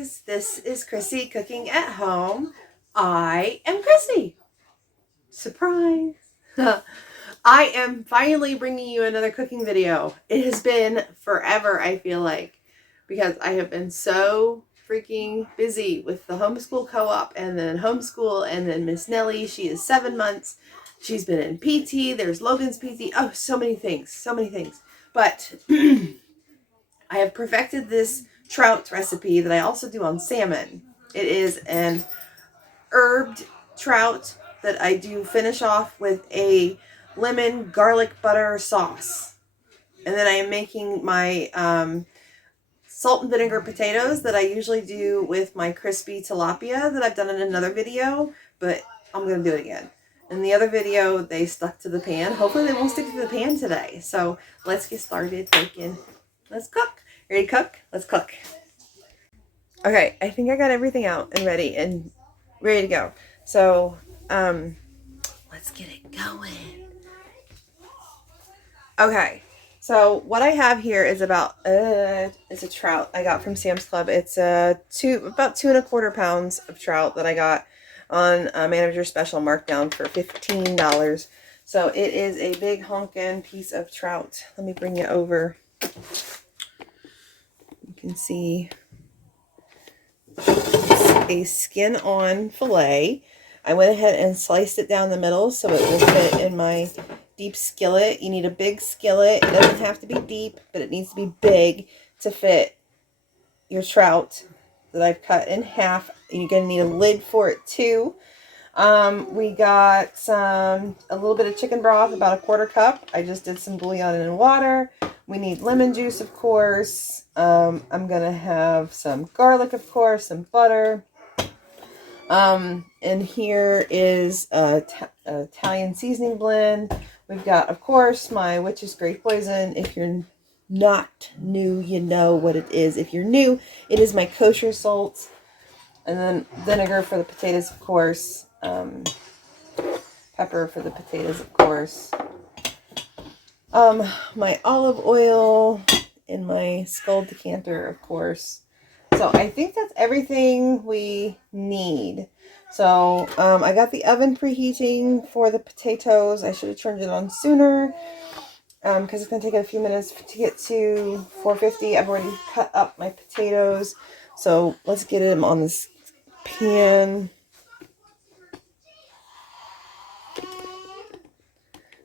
guys, this is Chrissy cooking at home. I am Chrissy. Surprise. I am finally bringing you another cooking video. It has been forever, I feel like, because I have been so freaking busy with the homeschool co-op and then homeschool and then Miss Nellie. She is 7 months. She's been in PT. There's Logan's PT. Oh, so many things. So many things. But I have perfected this trout recipe that I also do on salmon. It is an herbed trout that I do finish off with a lemon garlic butter sauce. And then I am making my salt and vinegar potatoes that I usually do with my crispy tilapia that I've done in another video, but I'm going to do it again. In the other video, they stuck to the pan. Hopefully they won't stick to the pan today. So let's get started cooking. Let's cook. Ready to cook? Let's cook. Okay, I think I got everything out and ready to go. So, let's get it going. Okay, so what I have here is about, it's a trout I got from Sam's Club. It's about 2¼ pounds of trout that I got on a manager special markdown for $15. So it is a big honkin' piece of trout. Let me bring you over. You can see it's a skin-on fillet. I went ahead and sliced it down the middle so it will fit in my deep skillet. You need a big skillet. It doesn't have to be deep, but it needs to be big to fit your trout that I've cut in half. You're going to need a lid for it too. We got a little bit of chicken broth, about 1/4 cup. I just did some bouillon and water. We need lemon juice, of course. I'm going to have some garlic, of course, some butter. And here is a Italian seasoning blend. We've got, of course, my witch's grape poison. If you're not new, you know what it is. If you're new, it is my kosher salt. And then vinegar for the potatoes, of course. Pepper for the potatoes, of course. My olive oil in my Skull decanter, of course. So I think that's everything we need. So I got the oven preheating for the potatoes. I should have turned it on sooner because it's going to take a few minutes to get to 450. I've already cut up my potatoes. So let's get them on this pan.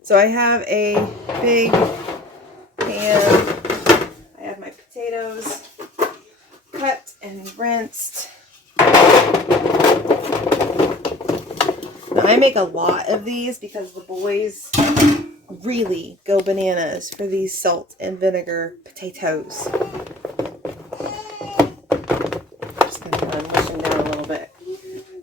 So I have a big pan. I have my potatoes cut and rinsed. Now I make a lot of these because the boys really go bananas for these salt and vinegar potatoes. Just going to mush them down a little bit.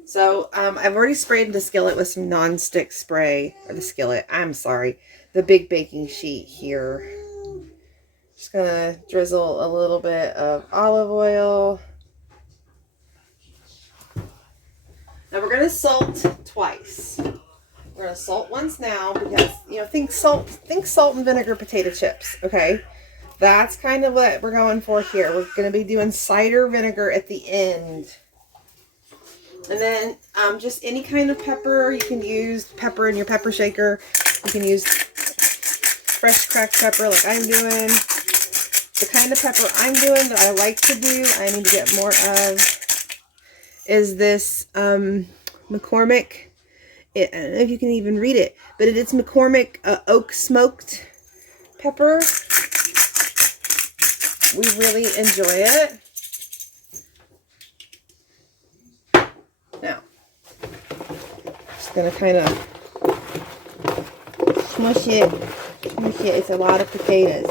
So I've already sprayed the skillet with some non-stick spray, or the skillet, I'm sorry, the big baking sheet here. Just gonna drizzle a little bit of olive oil. Now we're gonna salt twice. We're gonna salt once now because, you know, think salt and vinegar potato chips, okay? That's kind of what we're going for here. We're gonna be doing cider vinegar at the end. And then just any kind of pepper. You can use pepper in your pepper shaker. You can use fresh cracked pepper like I'm doing. The kind of pepper I'm doing that I like to do, I need to get more of, is this McCormick. I don't know if you can even read it, but it's McCormick oak smoked pepper. We really enjoy it. Now, just going to kind of smush it. It's a lot of potatoes.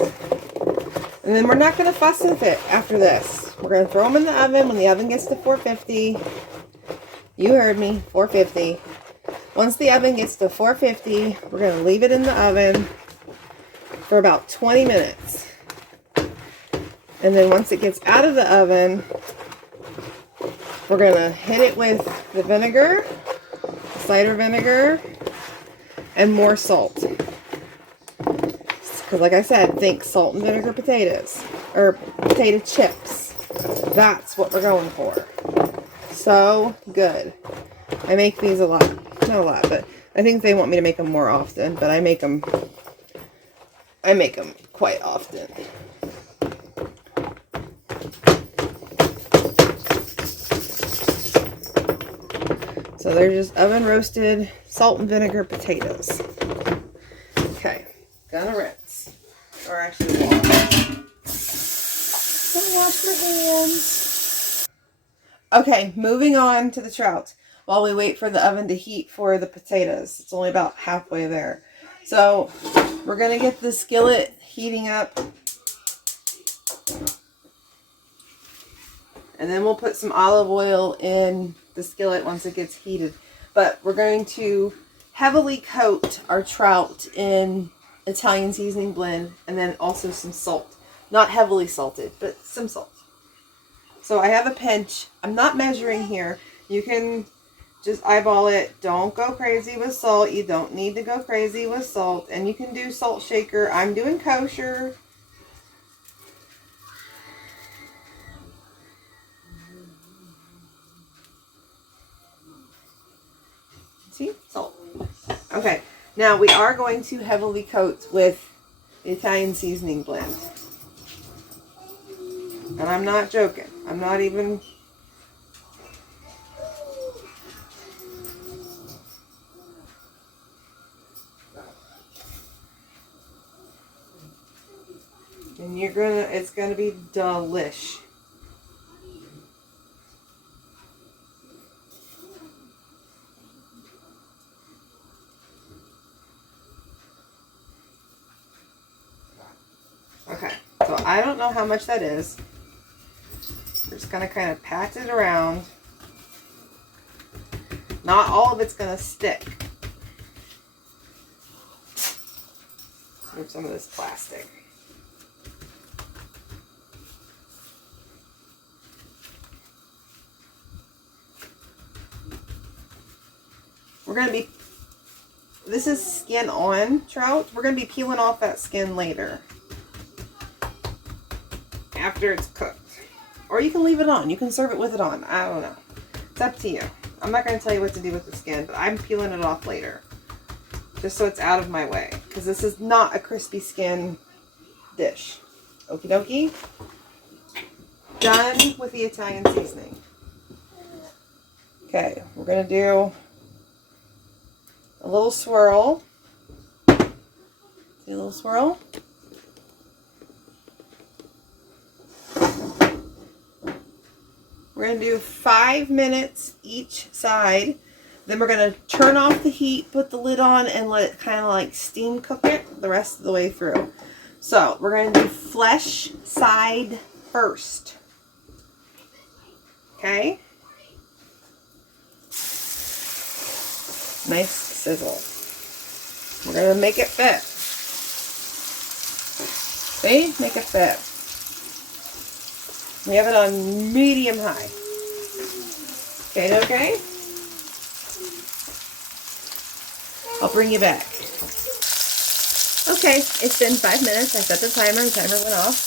And then we're not going to fuss with it after this. We're going to throw them in the oven when the oven gets to 450. You heard me, 450. Once the oven gets to 450, we're going to leave it in the oven for about 20 minutes. And then once it gets out of the oven, we're going to hit it with the vinegar, cider vinegar, and more salt. Because like I said, think salt and vinegar potatoes, or potato chips. That's what we're going for. So good. I make these a lot. Not a lot, but I think they want me to make them more often, but I make them quite often. So they're just oven roasted salt and vinegar potatoes. Okay, gonna rinse. Or actually wash. Gonna wash my hands. Okay, moving on to the trout while we wait for the oven to heat for the potatoes. It's only about halfway there. So we're gonna get the skillet heating up. And then we'll put some olive oil in the skillet once it gets heated. But we're going to heavily coat our trout in Italian seasoning blend and then also some salt. Not heavily salted, but some salt. So I have a pinch. I'm not measuring here. You can just eyeball it. Don't go crazy with salt. You don't need to go crazy with salt. And you can do salt shaker. I'm doing kosher. See? Salt. Okay. Now we are going to heavily coat with the Italian seasoning blend. And I'm not joking. I'm not even... And it's gonna be delish. Okay, so I don't know how much that is. We're just gonna kind of pat it around. Not all of it's gonna stick. Move some of this plastic. We're going to be, this is skin on trout. We're going to be peeling off that skin later. After it's cooked. Or you can leave it on. You can serve it with it on. I don't know. It's up to you. I'm not going to tell you what to do with the skin, but I'm peeling it off later. Just so it's out of my way. Because this is not a crispy skin dish. Okie dokie. Done with the Italian seasoning. Okay, we're going to do a little swirl. See a little swirl? We're going to do 5 minutes each side. Then we're going to turn off the heat, put the lid on, and let it kind of like steam cook it the rest of the way through. So we're going to do flesh side first. Okay? Nice sizzle. We're going to make it fit. See? Make it fit. We have it on medium high. Okay? I'll bring you back. Okay, it's been 5 minutes. I set the timer. The timer went off.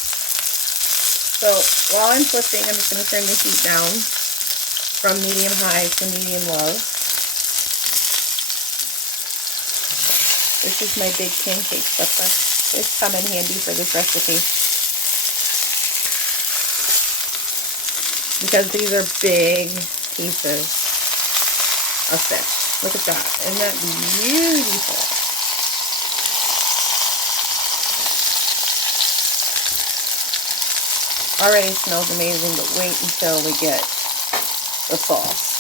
So while I'm flipping, I'm just going to turn the heat down from medium high to medium low. This is my big pancake stuffer. It's come in handy for this recipe. Because these are big pieces of fish. Look at that. Isn't that beautiful? Already smells amazing, but wait until we get the sauce.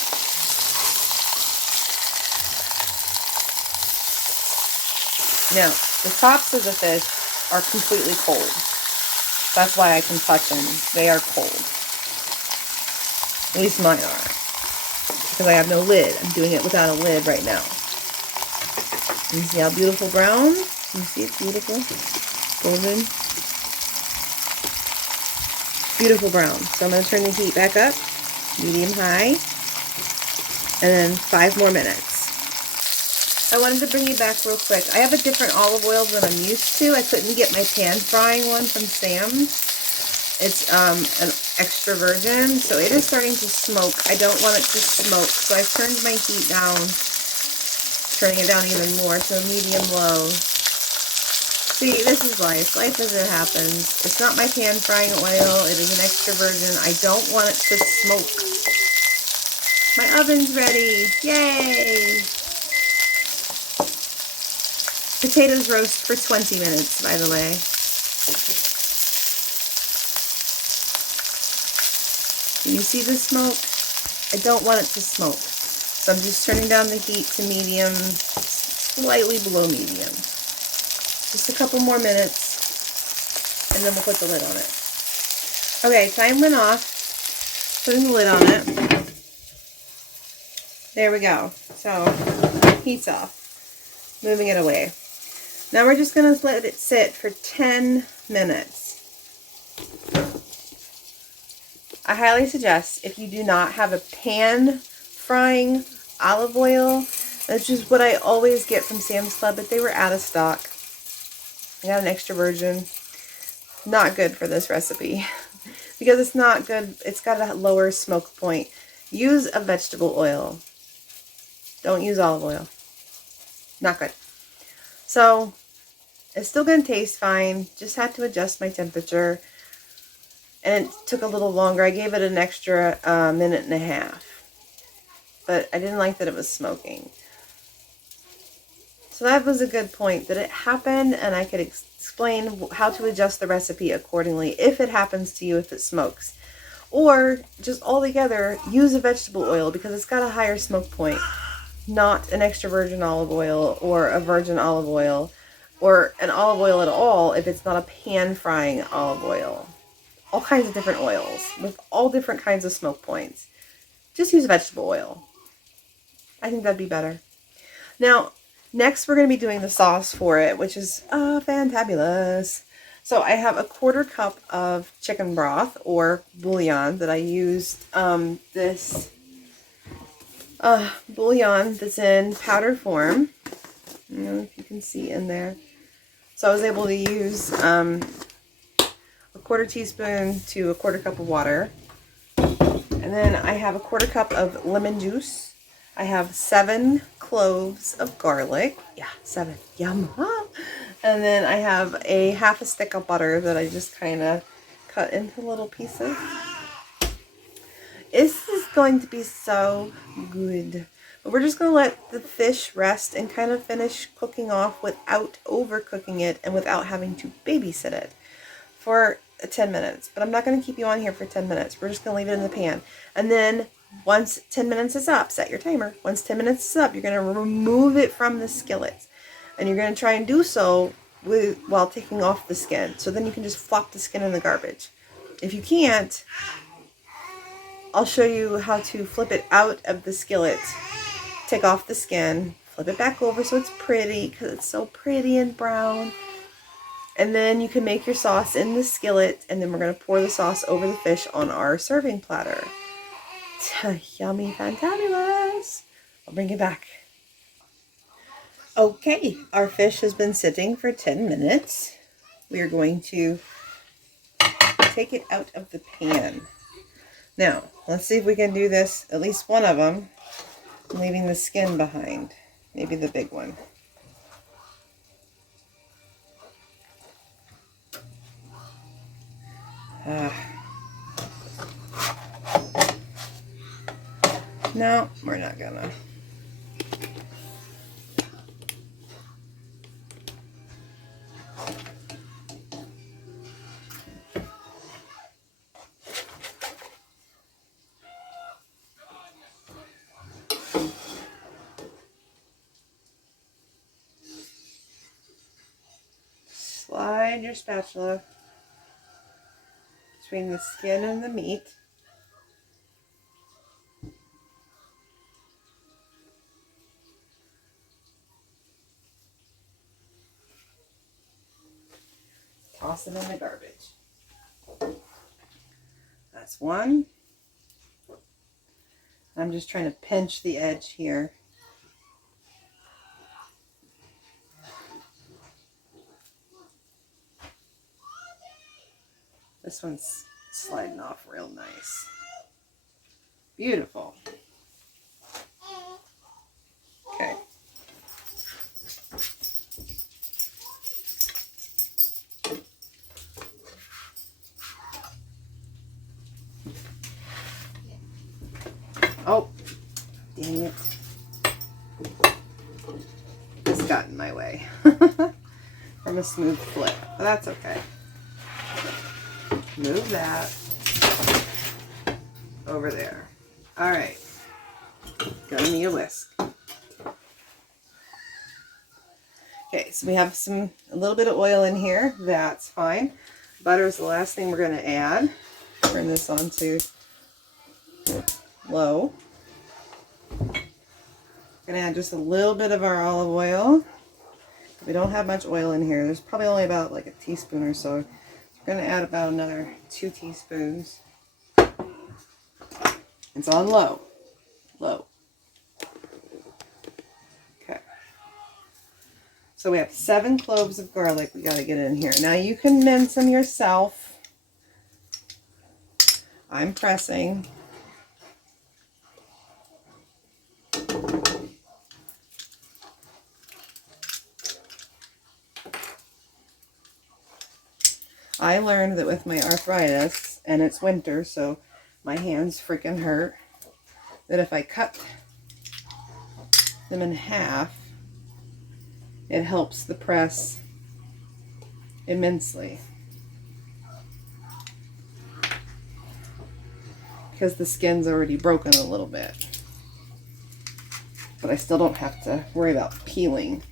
Now, the tops of the fish are completely cold. That's why I can touch them. They are cold. At least mine are. Because I have no lid. I'm doing it without a lid right now. You see how beautiful brown? You see it? Beautiful. Golden. Beautiful brown. So I'm going to turn the heat back up. Medium high. And then 5 more minutes. I wanted to bring you back real quick. I have a different olive oil than I'm used to. I couldn't get my pan frying one from Sam's. It's an extra virgin, so it is starting to smoke. I don't want it to smoke, so I've turned my heat down, turning it down even more to a medium low. See, this is life. Life as it happens. It's not my pan frying oil. It is an extra virgin. I don't want it to smoke. My oven's ready. Yay! Potatoes roast for 20 minutes, by the way. You see the smoke? I don't want it to smoke. So I'm just turning down the heat to medium, slightly below medium. Just a couple more minutes, and then we'll put the lid on it. Okay, time went off. Putting the lid on it. There we go. So, heat's off. Moving it away. Now we're just going to let it sit for 10 minutes. I highly suggest, if you do not have a pan frying olive oil, that's just what I always get from Sam's Club, but they were out of stock. I got an extra virgin. Not good for this recipe because it's not good. It's got a lower smoke point. Use a vegetable oil. Don't use olive oil. Not good. So it's still going to taste fine. Just had to adjust my temperature. And it took a little longer. I gave it an extra minute and a half. But I didn't like that it was smoking. So that was a good point, that it happened, and I could explain how to adjust the recipe accordingly if it happens to you, if it smokes. Or just altogether, use a vegetable oil because it's got a higher smoke point. Not an extra virgin olive oil or a virgin olive oil or an olive oil at all if it's not a pan frying olive oil. All kinds of different oils with all different kinds of smoke points. Just use vegetable oil. I think that'd be better. Now, next we're going to be doing the sauce for it, which is fantabulous. So I have a 1/4 cup of chicken broth or bouillon that I used. This bouillon that's in powder form. I don't know if you can see in there. So I was able to use a 1/4 teaspoon to a 1/4 cup of water. And then I have a 1/4 cup of lemon juice. I have 7 cloves of garlic. Yeah, 7. Yum. And then I have a 1/2 stick of butter that I just kind of cut into little pieces. This is going to be so good. But we're just going to let the fish rest and kind of finish cooking off without overcooking it and without having to babysit it for 10 minutes. But I'm not going to keep you on here for 10 minutes. We're just going to leave it in the pan. And then once 10 minutes is up, set your timer. Once 10 minutes is up, you're going to remove it from the skillet. And you're going to try and do so while taking off the skin. So then you can just flop the skin in the garbage. If you can't, I'll show you how to flip it out of the skillet. Take off the skin, flip it back over so it's pretty, because it's so pretty and brown. And then you can make your sauce in the skillet, and then we're going to pour the sauce over the fish on our serving platter. Yummy, fantabulous. I'll bring it back. Okay, our fish has been sitting for 10 minutes. We are going to take it out of the pan. Now, let's see if we can do this, at least one of them, leaving the skin behind. Maybe the big one. No, we're not gonna. Slide your spatula between the skin and the meat. Toss it in the garbage. That's one. I'm just trying to pinch the edge here. This one's sliding off real nice. Beautiful. Okay. Oh, dang it. This got in my way from a smooth flip, but that's okay. Move that over there. All right, gonna need a whisk. Okay, so we have a little bit of oil in here. That's fine. Butter is the last thing we're gonna add. Turn this on to low. Gonna add just a little bit of our olive oil. We don't have much oil in here. There's probably only about like a teaspoon or so. We're gonna add about another 2 teaspoons. It's on low. Low. Okay. So we have 7 cloves of garlic we gotta get in here. Now you can mince them yourself. I'm pressing. I learned that with my arthritis, and it's winter, so my hands freaking hurt, that if I cut them in half, it helps the press immensely. Because the skin's already broken a little bit. But I still don't have to worry about peeling.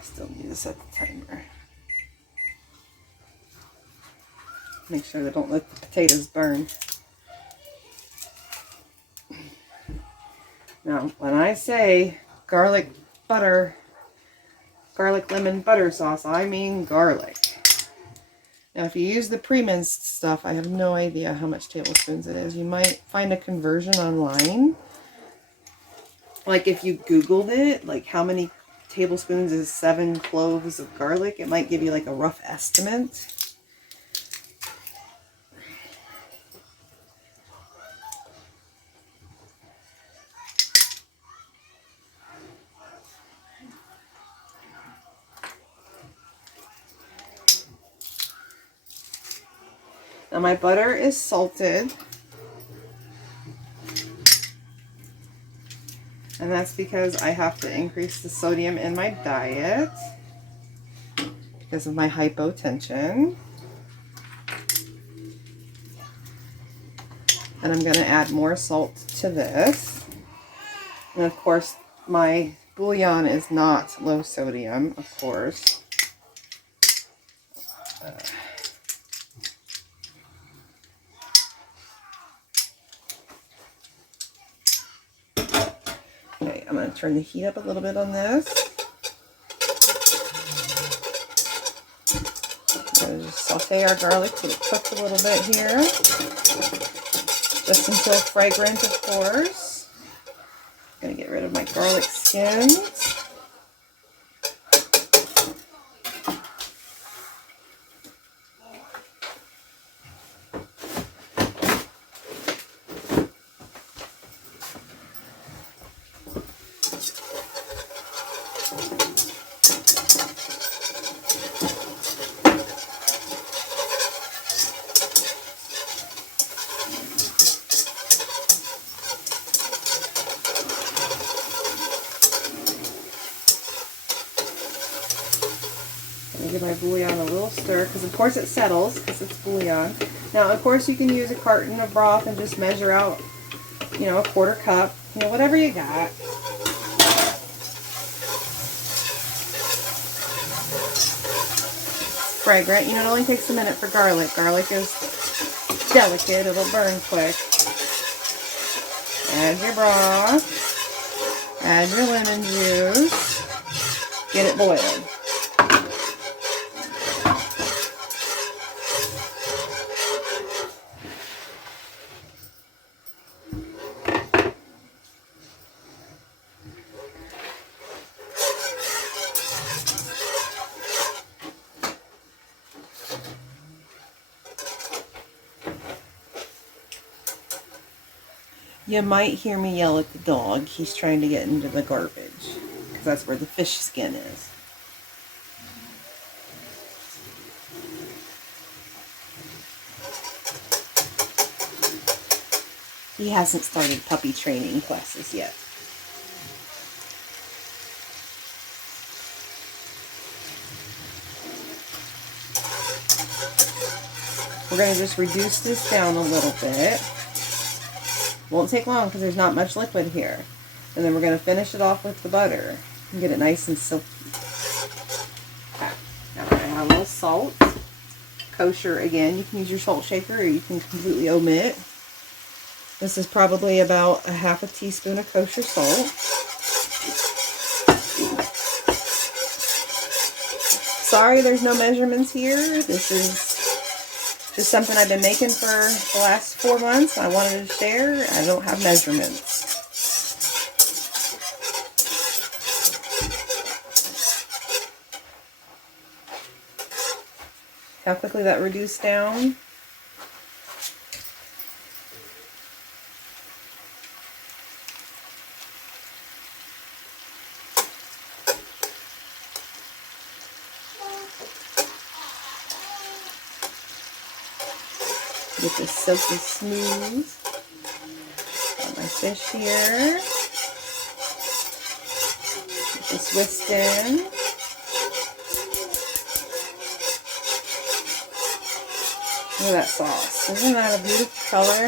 Still need to set the timer. Make sure they don't let the potatoes burn. Now, when I say garlic lemon butter sauce, I mean garlic. Now, if you use the pre-minced stuff, I have no idea how much tablespoons it is. You might find a conversion online. Like if you Googled it, like how many tablespoons is 7 cloves of garlic, it might give you like a rough estimate. Now my butter is salted. And that's because I have to increase the sodium in my diet because of my hypotension. And I'm going to add more salt to this. And of course, my bouillon is not low sodium, of course. Okay, I'm going to turn the heat up a little bit on this. I'm going to just saute our garlic till it cooks a little bit here. Just until fragrant, of course. I'm going to get rid of my garlic skins. Give my bouillon a little stir because of course it settles because it's bouillon. Now of course you can use a carton of broth and just measure out, you know, a 1/4 cup, you know, whatever you got. Fragrant, you know, it only takes a minute for garlic. Garlic is delicate, it'll burn quick. Add your broth, add your lemon juice, get it boiling. You might hear me yell at the dog. He's trying to get into the garbage because that's where the fish skin is. He hasn't started puppy training classes yet. We're going to just reduce this down a little bit. Won't take long because there's not much liquid here. And then we're going to finish it off with the butter and get it nice and silky. Okay. Now we're going to add a little salt. Kosher again. You can use your salt shaker or you can completely omit. This is probably about a half a teaspoon of kosher salt. Sorry there's no measurements here. This is just something I've been making for the last 4 months. I wanted to share. I don't have measurements. How quickly that reduced down. Get this silky smooth. Got my fish here. Get this whisked in. Look at that sauce. Isn't that a beautiful color?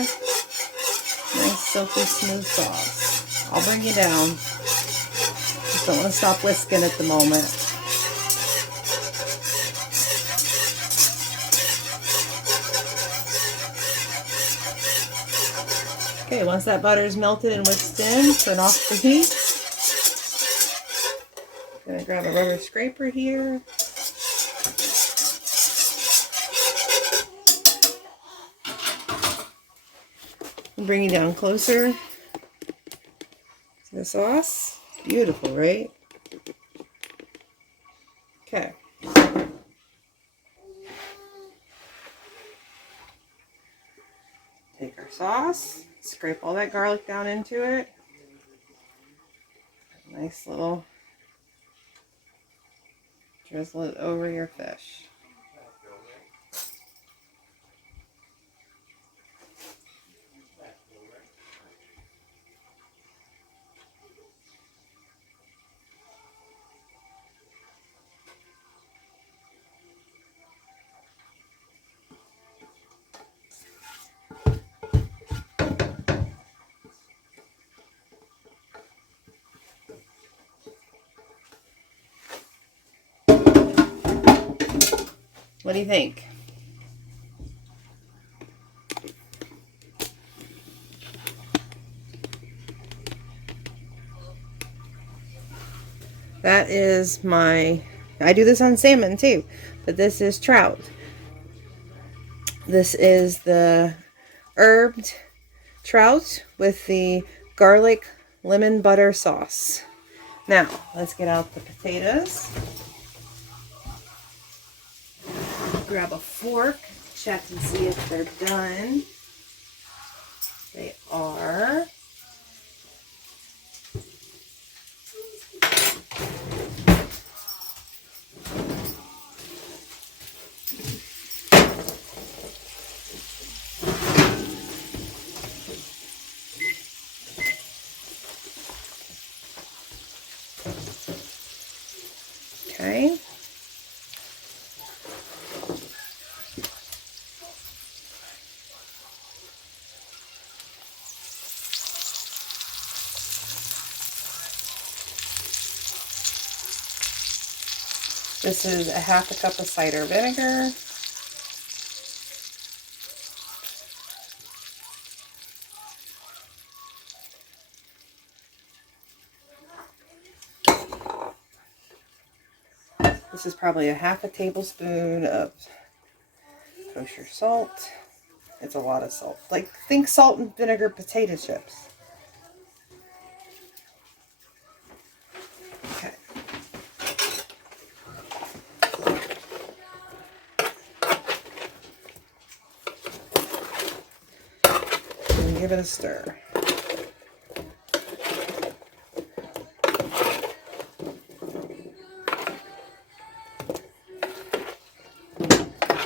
Nice silky smooth sauce. I'll bring you down. Just don't want to stop whisking at the moment. Okay, once that butter is melted and whisked in, turn off the heat. I'm gonna grab a rubber scraper here. And bring it down closer to the sauce. It's beautiful, right? Okay. Take our sauce, scrape all that garlic down into it. Nice little drizzle it over your fish. What do you think? That is my, I do this on salmon too, but this is trout. This is the Herb Trout with the garlic lemon butter sauce. Now, let's get out the potatoes. Grab a fork, check and see if they're done. They are. Okay. This is a half a cup of cider vinegar. This is probably a half a tablespoon of kosher salt. It's a lot of salt. Like, think salt and vinegar potato chips. Okay. And give it a stir.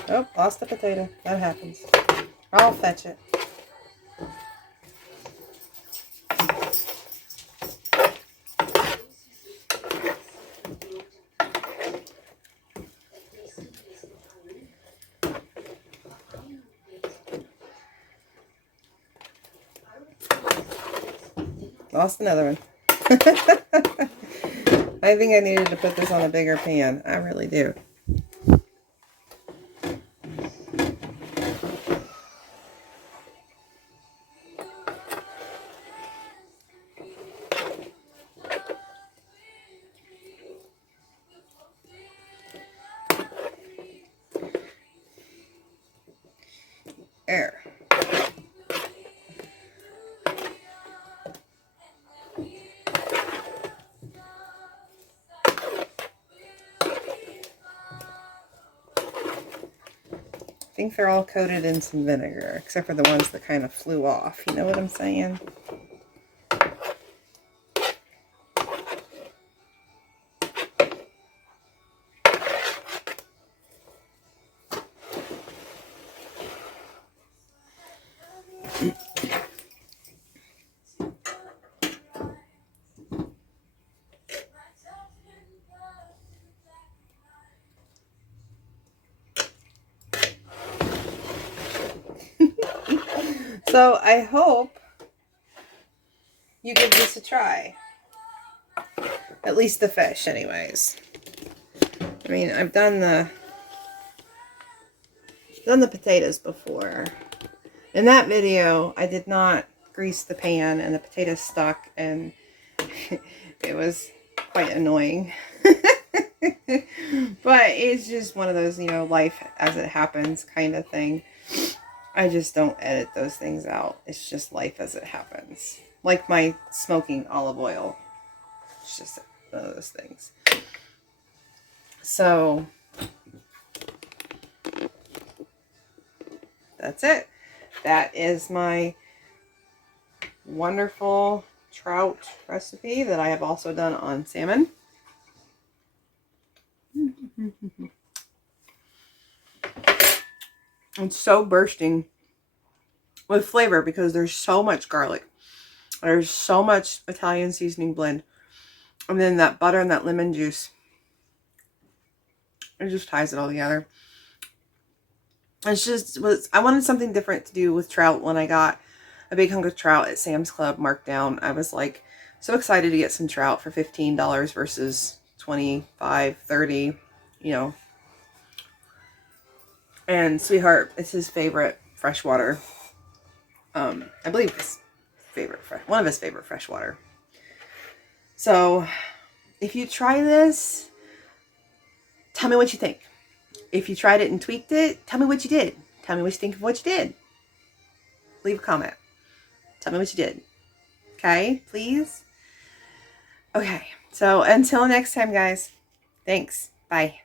Oh, lost the potato. That happens. I'll fetch it. Lost another one. I think I needed to put this on a bigger pan. I really do. There. I think they're all coated in some vinegar, except for the ones that kind of flew off. You know what I'm saying? So I hope you give this a try. At least the fish, anyways. I mean, I've done the potatoes before. In that video, I did not grease the pan and the potatoes stuck, and it was quite annoying. But it's just one of those, you know, life as it happens kind of thing. I just don't edit those things out. It's just life as it happens. Like my smoking olive oil. It's just one of those things. So that's it. That is my wonderful trout recipe that I have also done on salmon. It's so bursting with flavor because there's so much garlic. There's so much Italian seasoning blend. And then that butter and that lemon juice. It just ties it all together. It's just, I wanted something different to do with trout when I got a big hunk of trout at Sam's Club marked down. I was like so excited to get some trout for $15 versus $25, $30, you know. And Sweetheart, it's his favorite freshwater. I believe his favorite, one of his favorite freshwater. So if you try this, tell me what you think. If you tried it and tweaked it, tell me what you did. Tell me what you think of what you did. Leave a comment. Tell me what you did. Okay, please? Okay, so until next time, guys. Thanks. Bye.